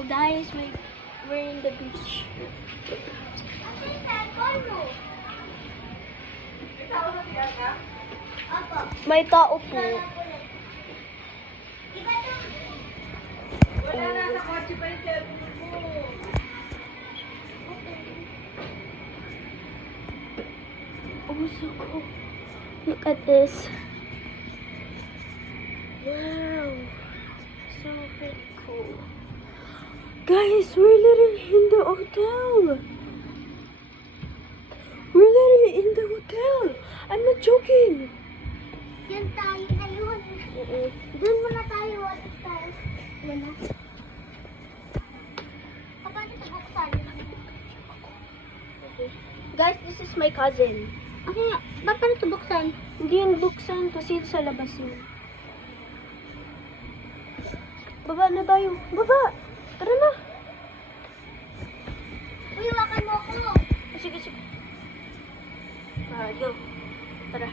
So guys, we're in the beach. May tao po. Oh, so cool. Look at this. Wow. So pretty cool. Guys, we're literally in the hotel. We're literally in the hotel. I'm not joking. Yan tayo na yun. Doon muna tayo. Water tayo. Muna. Paano ito buksan? Okay. Guys, this is my cousin. Okay nga. Paano ito buksan? Hindi yan buksan kasi sa labas yun. Baba na tayo. Baba! Tara na! Uy, wakan mo ako. Sige, sige. Go. Tara.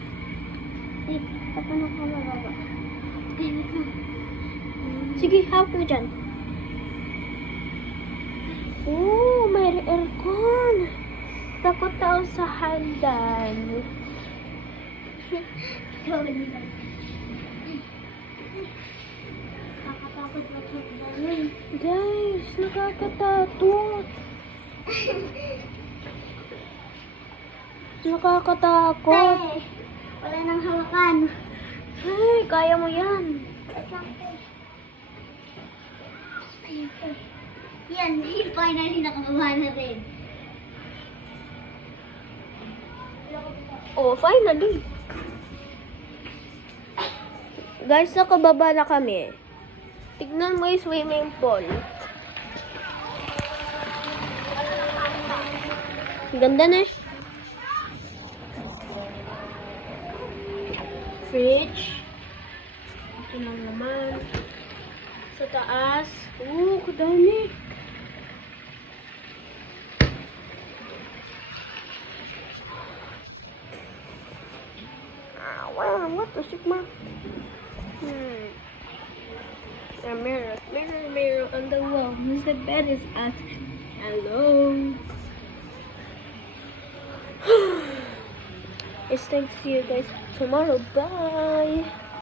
Eh, paano ako mababa? Sige, hawak mo dyan. Oh, may aircon. Takot tao sa handan. Nakakatakot na sa ganun. Guys, nakakatakot. Nakakatakot. Tay, wala nang hawakan. Ay, kaya mo yan. Yan, finally nakababa na rin. Oh, finally. Guys, nakababa na kami. Tignan mo yung swimming pool. Ganda na eh. Fridge. Ito lang naman. Sa taas. Oh, kadami. Wow, what the sigma? A mirror, mirror, mirror on the wall. Mr. Bed is asking, hello. It's time to see you guys tomorrow. Bye.